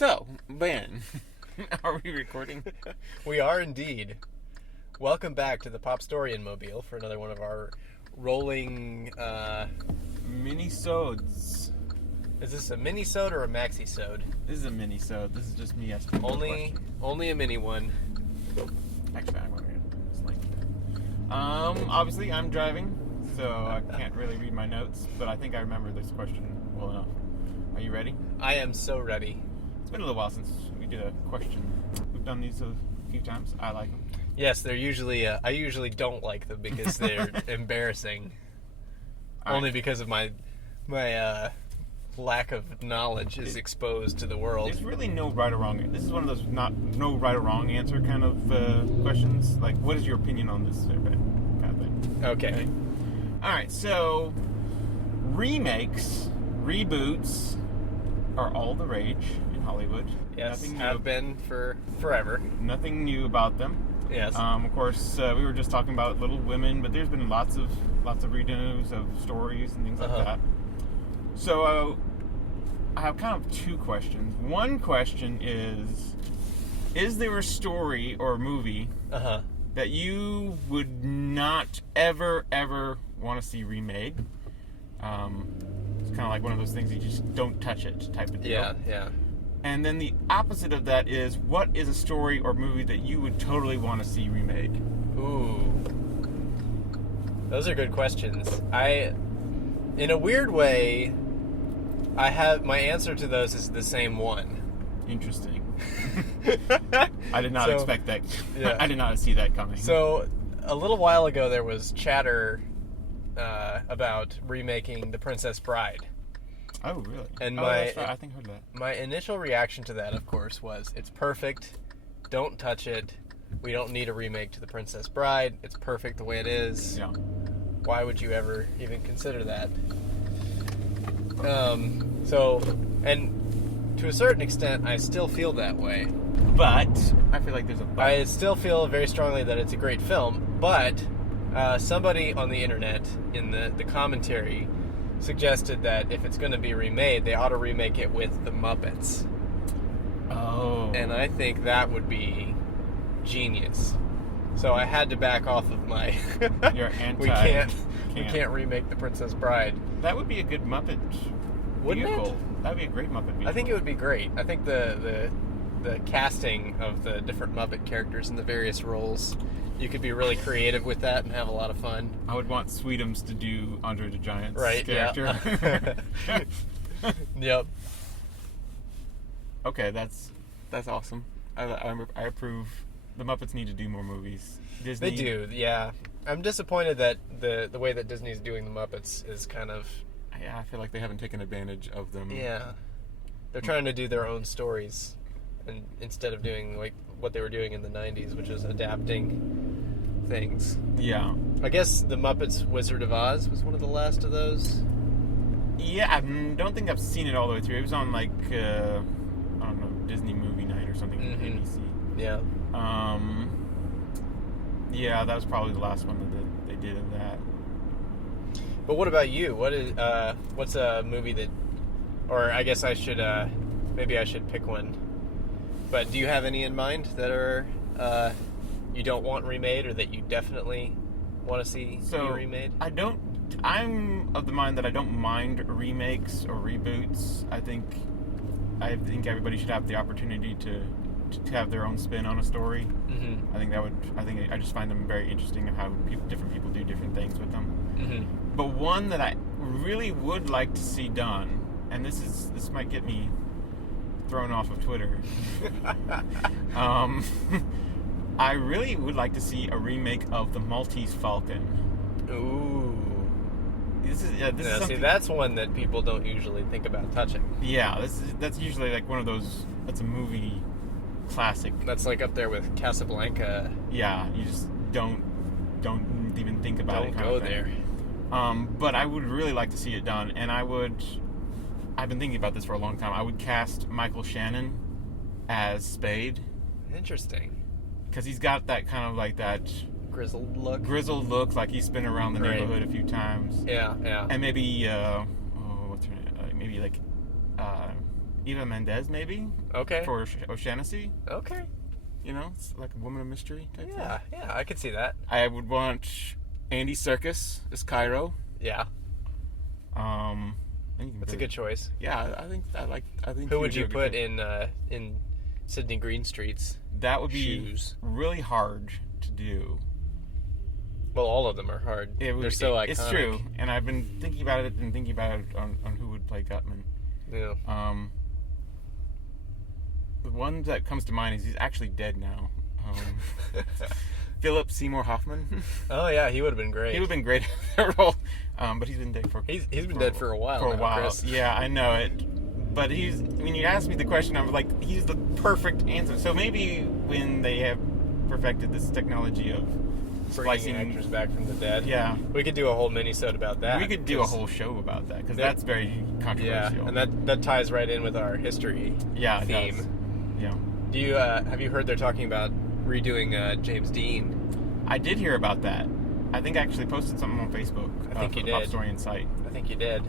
So, Ben, are we recording? We are indeed. Welcome back to the Popstorian Mobile for another one of our rolling, Mini-sodes. Is this a mini-sode or a maxi-sode? This is a mini-sode. This is just me asking Only a mini one. Actually, I want to read this link. Obviously, I'm driving, so I can't really read my notes, but I think I remember this question well enough. Are you ready? I am so ready. It's been a little while since we did a question. We've done these a few times. I like them. Yes, they're usually, I usually don't like them because they're embarrassing. Only because of my lack of knowledge is exposed to the world. There's really no right or wrong. This is one of those no right or wrong answer kind of questions. Like, what is your opinion on this kind of thing? Okay. All right, so remakes, reboots are all the rage in Hollywood. Yes, have been for forever. Nothing new about them. Yes. Of course, we were just talking about Little Women, but there's been lots of redos of stories and things like that. So I have kind of two questions. One question is there a story or a movie that you would not ever want to see remade? It's kind of like one of those things you just don't touch it type of deal. Yeah. And then the opposite of that is, what is a story or movie that you would totally want to see remade? Ooh. Those are good questions. In a weird way, my answer to those is the same one. Interesting. I did not expect that. Yeah. I did not see that coming. So, a little while ago, there was chatter about remaking The Princess Bride. Oh, really? And that's right. I think I heard that. My initial reaction to that, of course, was, it's perfect. Don't touch it. We don't need a remake to The Princess Bride. It's perfect the way it is. Yeah. Why would you ever even consider that? And to a certain extent, I still feel that way. But I feel like there's a but. I still feel very strongly that it's a great film, but somebody on the internet in the commentary suggested that if it's going to be remade, they ought to remake it with the Muppets. Oh. And I think that would be genius. So I had to back off of my You're anti. we can't remake The Princess Bride. That would be a good Muppet Wouldn't vehicle. it? That would be a great Muppet vehicle. I think it would be great. I think the casting of the different Muppet characters in the various roles, you could be really creative with that and have a lot of fun. I would want Sweetums to do Andre the Giant's character. Yeah. Yep. Okay, that's awesome. I approve. The Muppets need to do more movies. Disney. They do, yeah. I'm disappointed that the way that Disney's doing the Muppets is kind of... Yeah, I feel like they haven't taken advantage of them. Yeah. They're trying to do their own stories, and instead of doing like what they were doing in the 90s, which is adapting things. Yeah. I guess the Muppets Wizard of Oz was one of the last of those. Yeah, I don't think I've seen it all the way through. It was on like I don't know, Disney Movie Night or something on ABC. Yeah. Yeah, that was probably the last one that they did of that. But what about you? What's a movie that, or I guess maybe I should pick one. But do you have any in mind that are you don't want remade, or that you definitely want to see be remade? I'm of the mind that I don't mind remakes or reboots. I think everybody should have the opportunity to have their own spin on a story. Mm-hmm. I just find them very interesting of how different people do different things with them. Mm-hmm. But one that I really would like to see done, and this might get me thrown off of Twitter. I really would like to see a remake of the Maltese Falcon. Ooh. This is see, that's one that people don't usually think about touching. Yeah, that's usually like one of those. That's a movie classic. That's like up there with Casablanca. Yeah, you just don't even think about it. Don't go there. But I would really like to see it done, and I've been thinking about this for a long time. I would cast Michael Shannon as Spade. Interesting. Because he's got that kind of like that grizzled look, like he's been around the neighborhood a few times. Yeah. And maybe what's her name? Maybe like Eva Mendes, maybe. Okay. For O'Shaughnessy. Okay. You know, it's like a woman of mystery type thing. Yeah, I could see that. I would want Andy Serkis as Cairo. Yeah. That's a good choice. Yeah, I think. Who would you put in Sidney Greenstreet's That would be shoes? Really hard to do. Well, all of them are hard. They're so iconic. It's true, and I've been thinking about it on who would play Gutman. Yeah. The one that comes to mind is he's actually dead now. Philip Seymour Hoffman. Oh yeah, he would have been great. He would have been great in that role, but he's been dead for. He's been dead for a while. For a while, Chris. yeah, I know it. But when you asked me the question, I was like, he's the perfect answer. So maybe when they have perfected this technology of bringing actors back from the dead, yeah, we could do a whole mini-sode about that. We could do a whole show about that because that's very controversial. Yeah, and that ties right in with our history theme. Does. Yeah. Do you have you heard they're talking about redoing James Dean? I did hear about that. I think I actually posted something on Facebook. I think you did. Popstorian site. I think you did.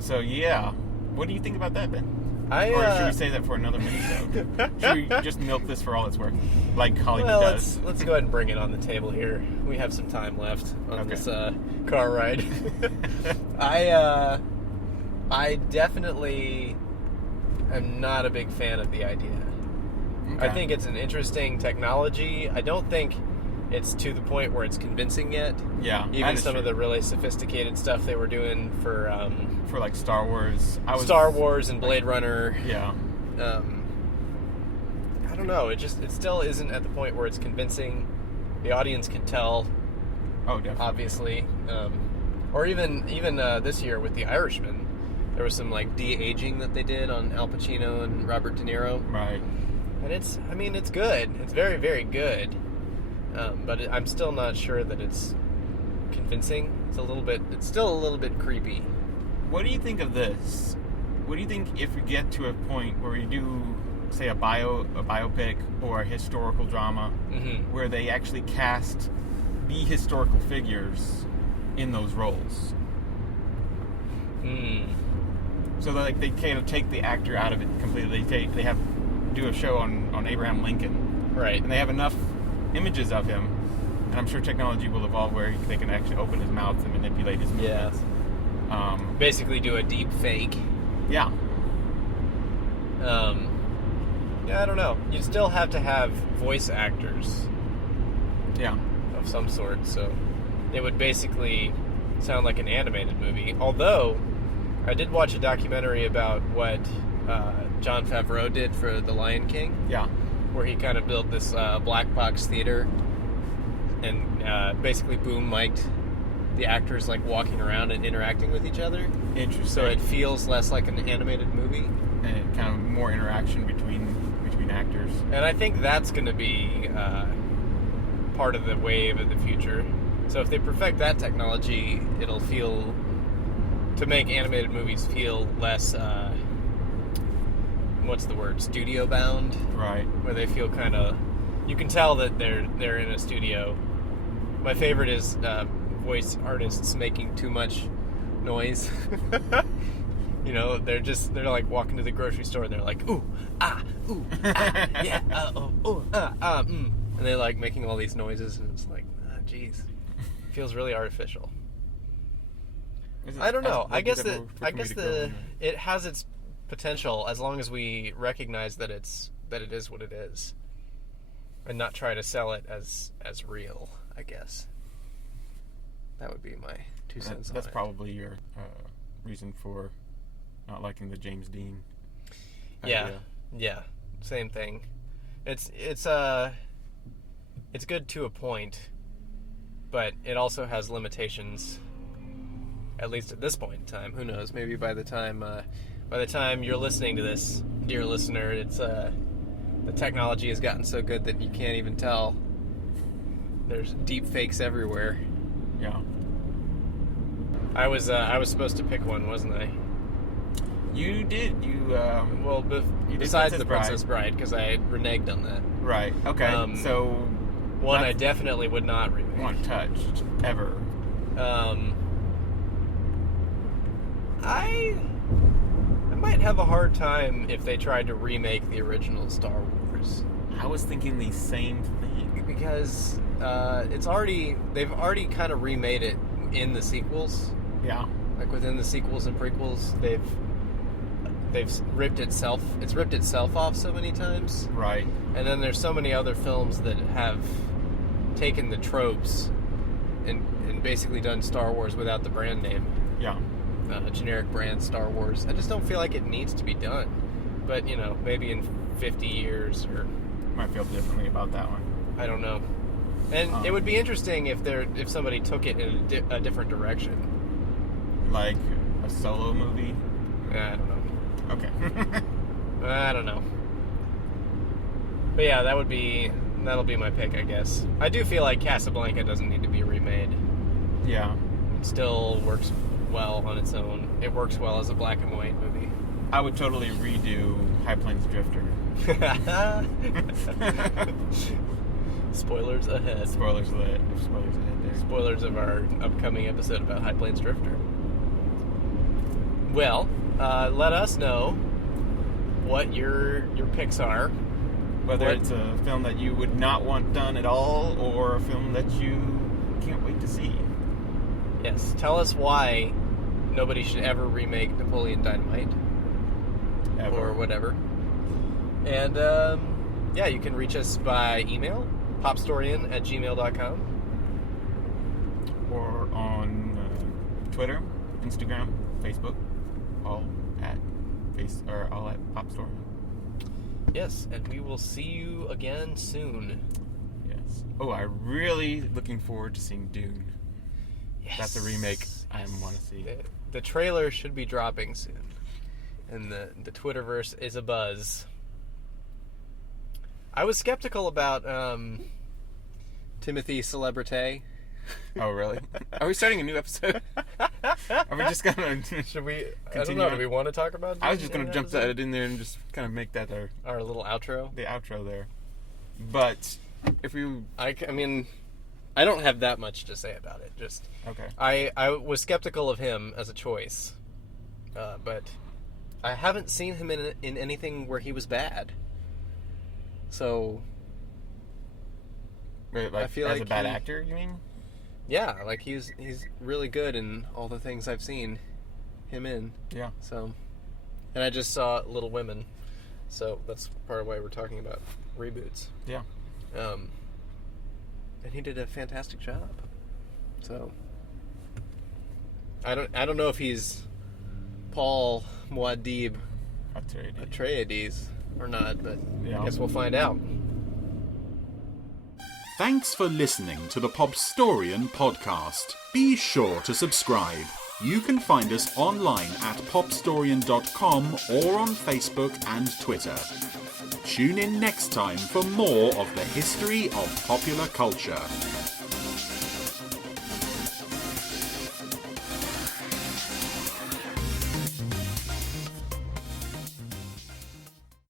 So yeah, what do you think about that, Ben? Or should we save that for another mini-sode? Should we just milk this for all it's worth, like Hollywood does? Let's go ahead and bring it on the table here. We have some time left on this car ride. I definitely am not a big fan of the idea. Okay. I think it's an interesting technology. I don't think it's to the point where it's convincing yet. Yeah, even some of the really sophisticated stuff they were doing for like Star Wars. Star Wars and Blade Runner. Yeah. I don't know. It still isn't at the point where it's convincing. The audience can tell. Oh, definitely. Obviously, or even this year with The Irishman, there was some like de-aging that they did on Al Pacino and Robert De Niro. Right. And it's good. It's very, very good. But I'm still not sure that it's convincing. It's still a little bit creepy. What do you think of this? What do you think if we get to a point where we do, say, a biopic or a historical drama, where they actually cast the historical figures in those roles? So like they kind of take the actor out of it completely. They do a show on Abraham Lincoln, right? And they have enough images of him, and I'm sure technology will evolve where they can actually open his mouth and manipulate his movements. Yeah. Basically do a deep fake. Yeah. Yeah, I don't know. You still have to have voice actors. Yeah. Of some sort, so it would basically sound like an animated movie. Although, I did watch a documentary about what Jon Favreau did for The Lion King. Yeah. Where he kind of built this black box theater and basically boom mic'd the actors like walking around and interacting with each other. Interesting. So it feels less like an animated movie. And kind of more interaction between actors. And I think that's going to be part of the wave of the future. So if they perfect that technology, it'll feel... to make animated movies feel less... what's the word? Studio bound, right? Where they feel kind of, you can tell that they're in a studio. My favorite is voice artists making too much noise. You know, they're like walking to the grocery store and they're like ooh ah yeah and they're like making all these noises and it's like geez, feels really artificial. I don't know. I guess it has its potential as long as we recognize that it is what it is, and not try to sell it as real. I guess that would be my 2 cents. That's probably your reason for not liking the James Dean idea. Yeah, same thing. It's good to a point, but it also has limitations. At least at this point in time. Who knows? Maybe by the time you're listening to this, dear listener, it's the technology has gotten so good that you can't even tell. There's deep fakes everywhere. Yeah. I was supposed to pick one, wasn't I? You did. Besides the Princess Bride, because I reneged on that. Right. Okay. So one I definitely would not remake. Want touched ever. I might have a hard time if they tried to remake the original Star Wars. I was thinking the same thing. Because they've already kind of remade it in the sequels. Yeah. Like within the sequels and prequels, they've ripped itself off so many times. Right. And then there's so many other films that have taken the tropes and basically done Star Wars without the brand name. Yeah. Generic brand Star Wars. I just don't feel like it needs to be done. But, maybe in 50 years or... Might feel differently about that one. I don't know. And it would be interesting if somebody took it in a different direction. Like a solo movie? I don't know. Okay. I don't know. But yeah, that'll be my pick, I guess. I do feel like Casablanca doesn't need to be remade. Yeah. It still works well on its own. It works well as a black and white movie. I would totally redo High Plains Drifter. Spoilers ahead. Spoilers ahead there. Spoilers of our upcoming episode about High Plains Drifter. Well, let us know what your picks are. Whether it's a film that you would not want done at all, or a film that you can't wait to see. Yes, tell us why nobody should ever remake Napoleon Dynamite. Ever. Or whatever. And, you can reach us by email, popstorian at gmail.com. Or on Twitter, Instagram, Facebook, all at Popstorian. Yes, and we will see you again soon. Yes. Oh, I'm really looking forward to seeing Dune. Yes. That's a remake I want to see. The trailer should be dropping soon. And the Twitterverse is abuzz. I was skeptical about Timothy Celebrité. Oh, really? Are we starting a new episode? Are we just gonna? Should we? Continue I don't know. on? Do we want to talk about? I was just gonna jump that in there and just kind of make that our little outro. The outro there. But if we, I mean, I don't have that much to say about it. Just okay. I was skeptical of him as a choice, but I haven't seen him in anything where he was bad. So, Wait, like, I feel as like a bad actor, you mean? Yeah, like he's really good in all the things I've seen him in. Yeah. So, and I just saw Little Women, so that's part of why we're talking about reboots. Yeah. And he did a fantastic job. So, I don't know if he's Paul Muad'Dib Atreides or not, but yeah. I guess we'll find out. Thanks for listening to the Popstorian podcast. Be sure to subscribe. You can find us online at popstorian.com or on Facebook and Twitter. Tune in next time for more of the history of popular culture.